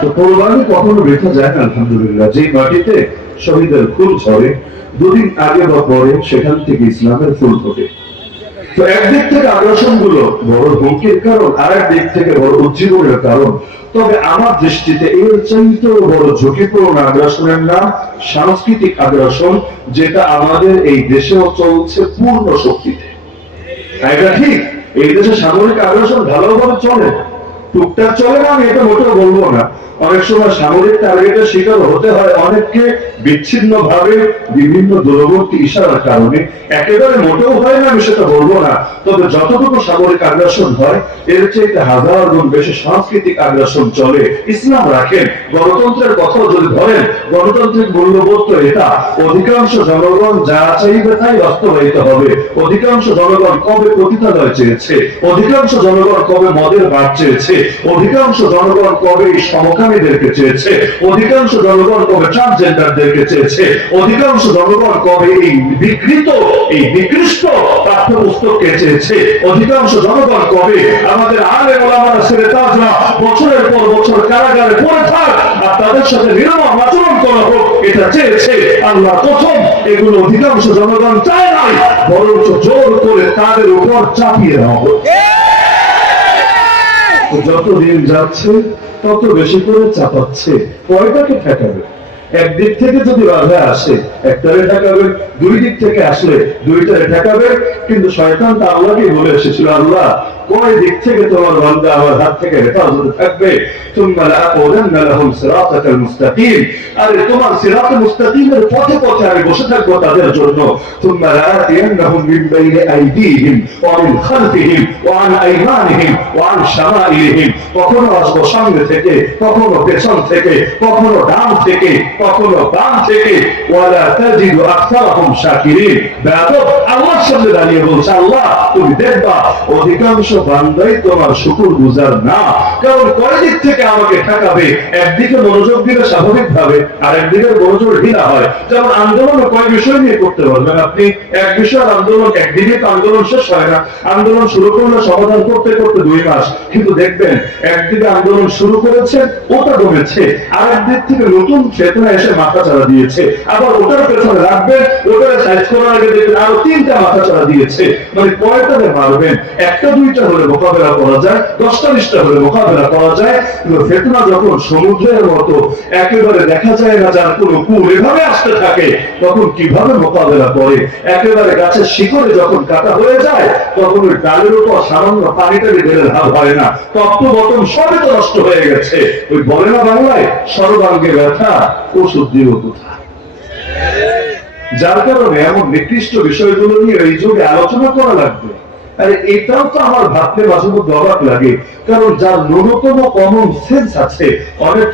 তো কোরবানি কখনো রেখা যায় না, আলহামদুলিল্লাহ। যে মাটিতে শহীদের ফুল ঝরে, দুদিন আগে বা পরে সেখান থেকে ইসলামের ফুল ফোটে। তো একদিক থেকে আগ্রাসনগুলো বড় হুমকির কারণ আর দিক থেকে বড় উজ্জীবনের কারণ। তবে আমার দৃষ্টিতে এর চাইতেও বড় ঝুঁকিপূর্ণ আগ্রাসনের নাম সাংস্কৃতিক আগ্রাসন, যেটা আমাদের এই দেশেও চলছে পূর্ণ শক্তিতে। এটা ঠিক? এই দেশে সামরিক আগ্রাসন ভালোভাবে চলে টুকটাক চলে না, আমি এটা মোটেও বলব না। অনেক সময় সামরিক টার্গেটের শিকার হতে হয়, অনেককে বিচ্ছিন্ন ভাবে বিভিন্ন দূরবর্তী ইশারার কারণে একেবারে মোটেও হয় না, আমি সেটা বলব না। তবে যতটুকু সামরিক আগ্রাসন হয়, এর চাইতে হাজার গুণ বেশি সাংস্কৃতিক আগ্রাসন চলে। ইসলাম রাখেন, গণতন্ত্রের কথাও যদি ধরেন, গণতান্ত্রিক মূল্যবোধ তো এটা। অধিকাংশ জনগণ যা চাইবে তাই বাস্তবায়িত হবে। অধিকাংশ জনগণ কবে পতিতালয় চেয়েছে? অধিকাংশ জনগণ কবে মদের বার চেয়েছে? অধিকাংশ জনগণ কবে সমকামীদেরকে চেয়েছে? অধিকাংশ জনগণ কবে ট্রান্সজেন্ডারদেরকে চেয়েছে অধিকাংশ জনগণ কবে এই বিকৃত এই বিকৃষ্ট পাঠ্যপুস্তককে চেয়েছে অধিকাংশ জনগণ কবে? আমাদের আলে ওলামারা ছেড়ে তাজরা বছরের পর বছর কারাগারে পড়ে থাক আর তাদের সাথে নিরমম আচরণ করা হোক, এটা চেয়েছে আল্লাহ প্রথম। এগুলো অধিকাংশ জনগণ চায় নাই, বরঞ্চ জোর করে তাদের উপর চাপিয়ে দেওয়া হোক। যত দিন যাচ্ছে, তত বেশি করে চাপাচ্ছে কয়টাকে ঠেকাবে। একদিক থেকে যদি বাধা আসে, একটারে ঠেকাবে, দুই দিক থেকে আসলে দুইটারে ঠেকাবে, কিন্তু শয়তান তা আল্লাহকে বলে এসেছিল, আল্লাহ কয় দিক থেকে তোমার বান্দা আমার হাত থেকে হেফাজতে থাকবে ثم لأقولن لهم صراطك المستقيم আরে তোমার সিরাত মুস্তাকিমের পথে পথে আমি বসে থাকবো তাদের জন্য ثم لآتينهم من بين أيديهم ومن خلفهم وعن أيمانهم وعن شمائلهم কখনো আসবো সামনে থেকে কখনো পেছন থেকে কখনো ডান থেকে কখনো বাম থেকে ওয়ালা তাজিদু আকসারহুম শাকিরিন বেয়াদব আল্লাহর সামনে দাঁড়িয়ে বলছে আল্লাহ তুমি দেখবা অধিকাংশ বান্দাই তোমার শুকুর গুজার না। কারণ কয় থেকে আমাকে ঠেকাবে, একদিকে মনোযোগ দিলে স্বাভাবিক ভাবে আর একদিকে মনোযোগ ঢিলা হয়। যেমন আন্দোলন কয় বিষয় নিয়ে করতে পারবেন আপনি। এক বিষয়ের আন্দোলন একদিকে তো আন্দোলন শেষ হয় না। আন্দোলন শুরু করলে সমাধান করতে করতে দুই মাস। কিন্তু দেখবেন, একদিকে আন্দোলন শুরু করেছে, ওটা কমেছে আর একদিক থেকে নতুন চেতনা এসে মাথা চাড়া দিয়েছে। আবার ওটার পেছনে রাখবেন, ওটার সাইজ করার আগে দেখবেন আরও তিনটা মাথা চাড়া দিয়েছে। মানে কয়টাতে পারবেন? একটা, দুইটা হলে মোকাবেলা করা যায়, দশটা বিশটা মোকাবেলা করা যায়, কিন্তু ফেতনা যখন সমুদ্রের মতো একেবারে দেখা যায় না, যার কোনো কুল এভাবে আসতে থাকে, তখন কীভাবে মোকাবেলা করে? একেবারে গাছের শিকড়ে যখন কাটা হয়ে যায়, তখন ওই ডালের উপর ঢেলে হয় না। তো নষ্ট হয়ে গেছে। ওই বলে না বাংলায়, সর্বাঙ্গে ব্যথা, ওষুধ যার কারণে এমন নিকৃষ্ট বিষয়গুলো নিয়ে এই যুগে আলোচনা করা লাগবে। আরে, এটাও তো আমার ভাবতে লাগে। কারণ যার ন্যূনতম কমন সেন্স আছে, অনেক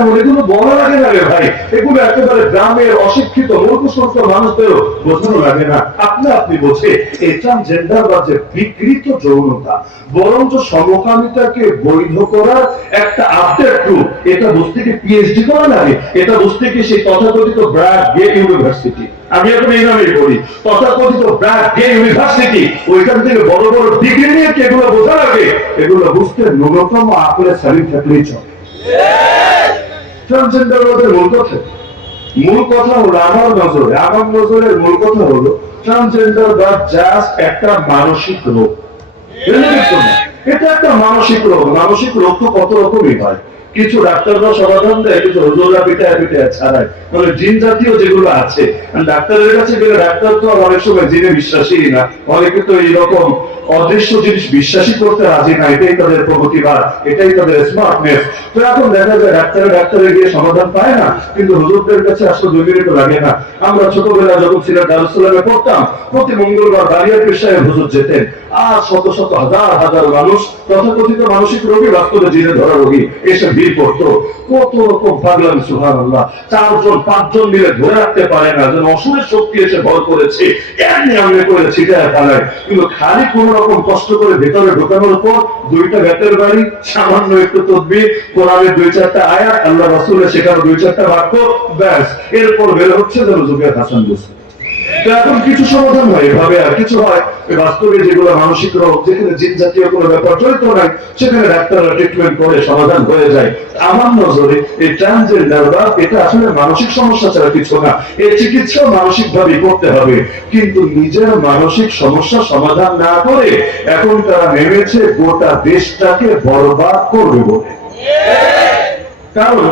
এমন এগুলো বলা লাগে না রে ভাই। এগুলো একেবারে গ্রামের অশিক্ষিত, মূর্খ মানুষদেরও বোঝানো লাগে না। আপনি আপনি বোঝে এই ট্রান্সজেন্ডার বা যে বিকৃত যৌনতা, বরঞ্চ সমকামিতাকে বৈধ করার একটা আপডেট রূপ এটা বুঝতে কি পিএইচডি করা লাগে? এটা বুঝতে কি সেই তথাকথিত ব্র্যাক গে ইউনিভার্সিটি আমি এখন এই বলি। তথাকথিত ব্র্যাক ইউনিভার্সিটি, ওইখান থেকে বড় বড় ডিগ্রি নিয়ে এগুলো বোঝা লাগে এগুলো বুঝতে ন্যূনতম আকলে সালিম থাকলেই চলে মূল কথা। মূল কথা হলো আমার নজরে, আমার নজরের মূল কথা হলো ট্রান্সজেন্ডার বা জাস্ট একটা মানসিক রোগ। এটা একটা মানসিক রোগ। মানসিক রোগ তো কত রকমই হয়। কিছু ডাক্তাররা সমাধান দেয়, কিছু হুজুররা পিটায় পিটায় ছাড়ায়। মানে জিন জাতীয় যেগুলো আছে ডাক্তারের কাছে গেলে ডাক্তার তো অনেক সময় জিনে বিশ্বাসী না। অনেকে তো এইরকম অদৃশ্য জিনিস বিশ্বাসী করতে রাজি না, এটাই তাদের প্রগতিবাদ এটাই তাদের স্মার্টনেস তো এখন দেখা যায় ডাক্তারে ডাক্তারে গিয়ে সমাধান পায় না, কিন্তু হুজুরদের কাছে আসলে দুই মিনিট লাগে না। আমরা ছোটবেলা যখন ছিলাম দারুসালামে পড়তাম, প্রতি মঙ্গলবার দাঁড়িয়ে পেশায় হুজুর যেতেন। আর শত শত হাজার হাজার মানুষ, তথাকথিত মানসিক রোগী বাস্তবে জিনে ধরা রোগী। এসে ভিড় করতো। কত রকম পাগলামি সুহান আল্লাহ চারজন, পাঁচজন মিলে ধরে রাখতে পারে না, যেন অসুরের শক্তি এসে ভর করেছে। এমনি আমনে করে ছিটায় ফেলায় কিন্তু খালি কোন রকম কষ্ট করে ভেতরে ঢোকানোর পর দুইটা বেতের বাড়ি, সামান্য একটু তদবি কোরআনের দুই চারটা আয়াত, আল্লাহ রাসূলের শেখানো দুই চারটা বাক্য, ব্যাস। এরপর বের হচ্ছে যেন জুবিয়ার হাসান বসে। এখন কিছু সমাধান হয়, এভাবে আর কিছু হয়। বাস্তবে যেগুলো মানসিক রোগ, যেখানে জিন জাতীয় কোনো ব্যাপার নাই, সেখানে ডাক্তাররা ট্রিটমেন্ট করে সমাধান হয়ে যায়। আমার নজরে এই ট্রান্সজেন্ডার বা এটা আসলে মানসিক সমস্যা ছাড়া কিছু না। এই চিকিৎসা মানসিক ভাবে করতে হবে। কিন্তু নিজের মানসিক সমস্যা সমাধান না করে এখন তারা নেমেছে গোটা দেশটাকে বরবাদ করবে বলে। কারণ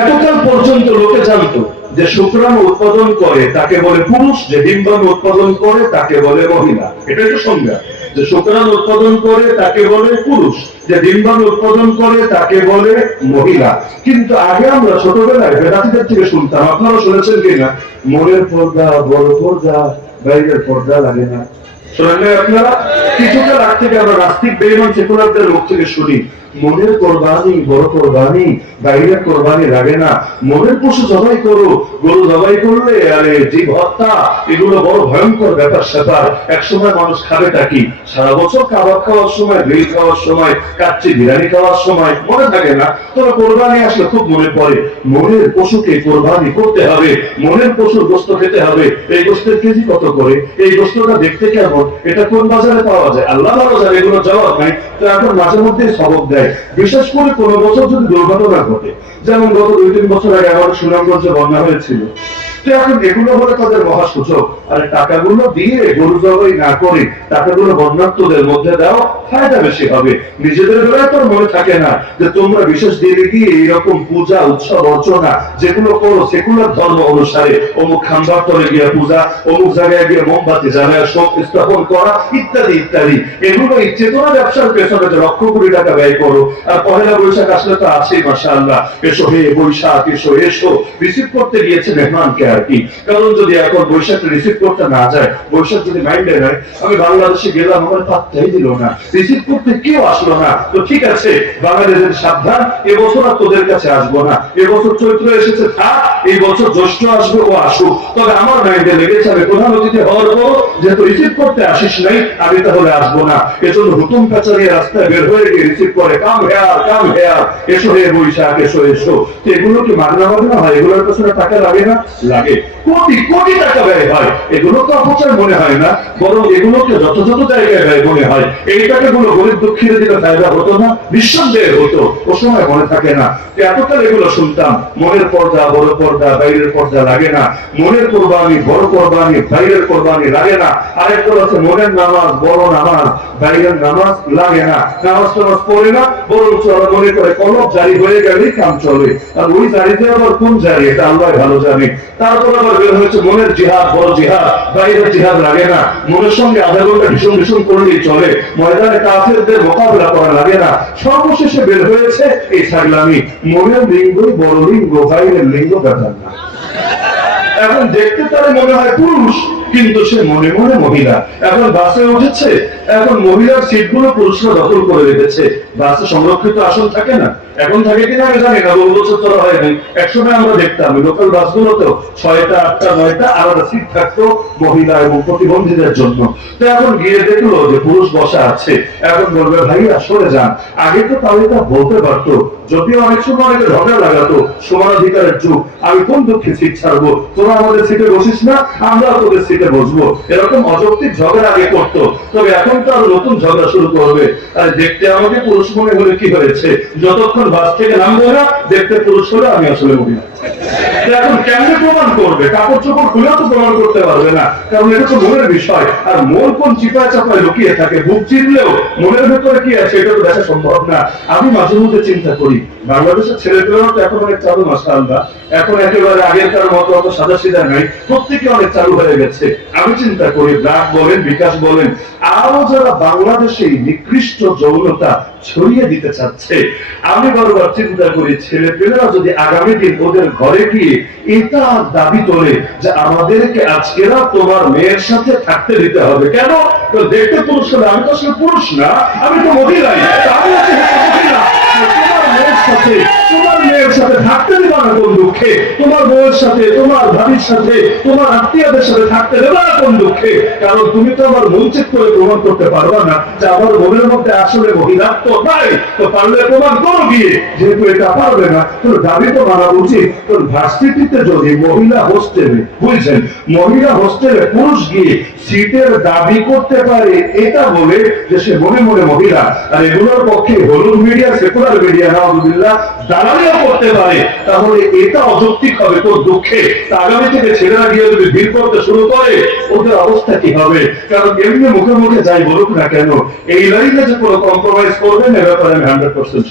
এতকাল পর্যন্ত লোকে জানতো যে শুক্রাণু উৎপাদন করে, তাকে বলে পুরুষ, যে ডিম্বাণু উৎপাদন করে, তাকে বলে মহিলা। এটা একটু সংজ্ঞা। যে শুক্রাণু উৎপাদন করে, তাকে বলে পুরুষ। যে ডিম্বাণু উৎপাদন করে, তাকে বলে মহিলা। কিন্তু আগে আমরা ছোটবেলায় বেদাতিদের থেকে শুনতাম। আপনারা শুনেছেন কিনা? মনের পর্দা, বড় পর্দা, বাইরের পর্দা লাগে না। শোনেন আপনারা? কিছুটা রাত থেকে আমরা নাস্তিক বেইমান সেকুলারদের মুখ থেকে শুনি। মনের কোরবানি, বড় কোরবানি বাইরের কোরবানি লাগে না। মনের পশু জবাই করো, গরু জবাই করলে, আরে, জীব হত্যা, এগুলো বড় ভয়ঙ্কর ব্যাপার, স্যাপার। এক সময় মানুষ খাবে কি? সারা বছর কাবাব খাওয়ার সময় গ্রিল খাওয়ার সময়, কাচ্চি বিরিয়ানি খাওয়ার সময়, মনে থাকে না? তবে কোরবানি আসলে খুব মনে পড়ে। মনের পশুকে কোরবানি করতে হবে, মনের পশুর গোস্ত খেতে হবে। এই গোস্তের কেজি কত করে? এই গোস্তটা দেখতে কেমন? এটা কোন বাজারে পাওয়া যায়? আল্লাহ জানে এগুলো জবাব নাই তো এখন মাঝে মধ্যে সবক দেয়। বিশেষ করে কোনো বছর যদি দুর্ঘটনা ঘটে, যেমন গত দুই তিন বছর আগে আমার সুনামগঞ্জে বন্যা হয়েছিল। এইরকম পূজা, উৎসব, অর্চনা যেগুলো করো সেকুলার ধর্ম অনুসারে। অমুক তলে গিয়ে পূজা, অমুক জায়গায় গিয়ে মোমবাতি জ্বালায়, শোক স্থাপন করা, ইত্যাদি ইত্যাদি। এগুলো চেতনা ব্যবসার পেছনে যে লক্ষ কোটি টাকা ব্যয় করো। আর পহেলা বৈশাখ আসলে তো আছেই মাসা আল্লাহ এসো হে বৈশাখ, এসো এসো। রিসিভ করতে গিয়েছে মেহমানকে আর কি কারণ যদি এখন বৈশাখ রিসিভ করতে না যায়, বৈশাখ যদি মাইন্ডে নেয়, আমি বাংলাদেশে গেলাম, আমার পাত্তাই দিল না। রিসিভ করতে কেউ আসলো না। তো ঠিক আছে, বাংলাদেশের সাবধান, এবছর আর তোদের কাছে আসব না। এবছর চৈত্র এসেছে, থাক এই বছর জ্যৈষ্ঠ আসবে ও আসুক। তবে আমার মাইন্ডে লেগেছে, আমি প্রধান অতিথি হওয়ার পর যেহেতু রিসিভ করতে আসিস নাই, আমি তাহলে আসব না। এজন্য হুতুম কাচারি রাস্তায় বের হয়ে গিয়ে রিসিভ করে কাম হেয়ার কাম হেয়ার এসো হে বৈশাখ, এসো এসো। এগুলো কি মাগনা হবে না হয়? এগুলোর পেছনে টাকা লাগে না? লাগে। কোটি কোটি টাকা ব্যয় হয়। এগুলো তো অপচয় মনে হয় না, বরং এগুলোকে যথাযথ জায়গায় ব্যয় মনে হয়। এই টাকাগুলো গরিব দুঃখীরা দিলে ফায়দা হতো না, নিঃসন্দেহে হতো। ও সময় মনে থাকে না। এতকাল এগুলো শুনতাম। মনের পর্দা, বড় পর্দা বাইরের পর্দা লাগে না। মনের কোরবানি বড় কোরবানি বাইরের কোরবানি লাগে না। আরেকটা আছে, মনের নামাজ, বড় নামাজ বাইরের নামাজ লাগে না। নামাজ টামাজ পড়ে না বরং চলা মনে করে কলব জারি হয়ে গেলেই কাম চলে। আর ওই জারিতে আবার কোন জারি? এটা আল্লাহ ভালো জানে। তারপর আবার বের হয়েছে, মনের জিহাদ, বড় জিহাদ, বাইরের জিহাদ লাগে না। মনের সঙ্গে আধা ঘণ্টা ভীষণ ভীষণ করলেই চলে। ময়দানে কাফেরদের মোকাবিলা করা লাগে না। সর্বশেষে বের হয়েছে এই ছাগলামি। মনের লিঙ্গই বড় লিঙ্গ বাইরের লিঙ্গ না। এখন দেখতে তার মনে হয় পুরুষ, কিন্তু সে মনে মনে মহিলা। এখন বাসে উঠেছে, এখন মহিলার সিটগুলো পুরুষরা দখল করে রেখেছে। বাসে সংরক্ষিত আসন থাকে না? এখন থাকে কিনা আমি জানি না বছর তোরা হয় নাই। একসময় আমরা দেখতাম লোকাল বাসগুলোতেও ছয়টা, আটটা, নয়টা আলাদা সিট থাকতো মহিলা এবং প্রতিবন্ধীদের জন্য। তো এখন গিয়ে দেখল যে পুরুষ বসা আছে। এখন বলবে ভাইয়া সরে যান। আগে তো তাহলে তা বলতে পারতো। যদিও অনেক সময় অনেকে ঝগড়া লাগাতো, সমানাধিকারের যুগ। আমি কোন দুঃখে সিট ছাড়বো? তোরা আমাদের সিটে বসিস না, আমরা তোদের সিটে বসবো। এরকম অযৌক্তিক ঝগড়া আগে করতো। তবে এখন তো আরও নতুন ঝগড়া শুরু করবে। আর দেখতে আমাকে পুরুষ মনে হলে কি হয়েছে? যতক্ষণ বাস থেকে নামবো না, দেখতে পুরুষ হলে আমি আসলে মহিলা। এখন কেমনে প্রমাণ করবে? কাপড় চোপড় খুলেও তো প্রমাণ করতে পারবে না। কারণ এটা তো মনের বিষয়। আর মন কোন চিপায় চাপায় লুকিয়ে থাকে, বুক চিনলেও মনের ভেতরে কি আছে, এটা তো দেখা সম্ভব না। আমি মাঝে মধ্যে চিন্তা করি, বাংলাদেশের তো এখন অনেক চালু এখন একেবারে আগেরকার মতো অত সাদা নাই। প্রত্যেকে অনেক চালু হয়ে গেছে। আমি চিন্তা করি ব্রাক বলেন, বিকাশ বলেন আরও যারা বাংলাদেশে নিকৃষ্ট যৌনতা ছড়িয়ে দিতে চাচ্ছে, আমি বারবার চিন্তা করি ছেলে পেলেরা যদি আগামী দিন ওদের ঘরে গিয়ে এটা দাবি তোলে যে আমাদেরকে আজকে না তোমার মেয়ের সাথে থাকতে দিতে হবে। কেন? দেখতে পুরুষ হবে, আমি তো আসলে পুরুষ না, আমি তো মহিলাই আমি তোমার মেয়ের সাথে, তোমার মেয়ের সাথে থাকতে দেবা না কোন দুঃখে? তোমার বউয়ের সাথে, তোমার ভাবির সাথে, তোমার আত্মীয়দের সাথে থাকতে দেবা না কোন দুঃখে? কারণ তুমি তো আমার মঞ্চিত করে প্রমাণ করতে পারবা না। যে আমার মনের মধ্যে আসলে মহিলাত্ব নাই তো পারলে প্রমাণ করো গিয়ে। যেহেতু এটা পারবে না, তোর দাবি তো মানা উচিত। তোর ভার্সিটিতে যদি মহিলা হোস্টেলে, বুঝছেন? মহিলা হোস্টেলে পুরুষ গিয়ে সিটের দাবি করতে পারে, এটা বলে যে সে মনে মনে মহিলা। আর এগুলোর পক্ষে হলুদ মিডিয়া, সেকুলার মিডিয়া নওয়াজুবিল্লাহ দালালিও করতে পারে, তাহলে এটা অযৌক্তিক হবে তোর দুঃখে। আগামী থেকে ছেলেরা গিয়ে যদি ভিড় করতে শুরু করে, ওদের অবস্থা কি হবে? কারণ এমনি মুখে মুখে যাই বলুক না কেন, এই লাইনে যে কোনো কম্প্রোমাইজ করবেন এ ব্যাপারে আমি হান্ড্রেড পার্সেন্ট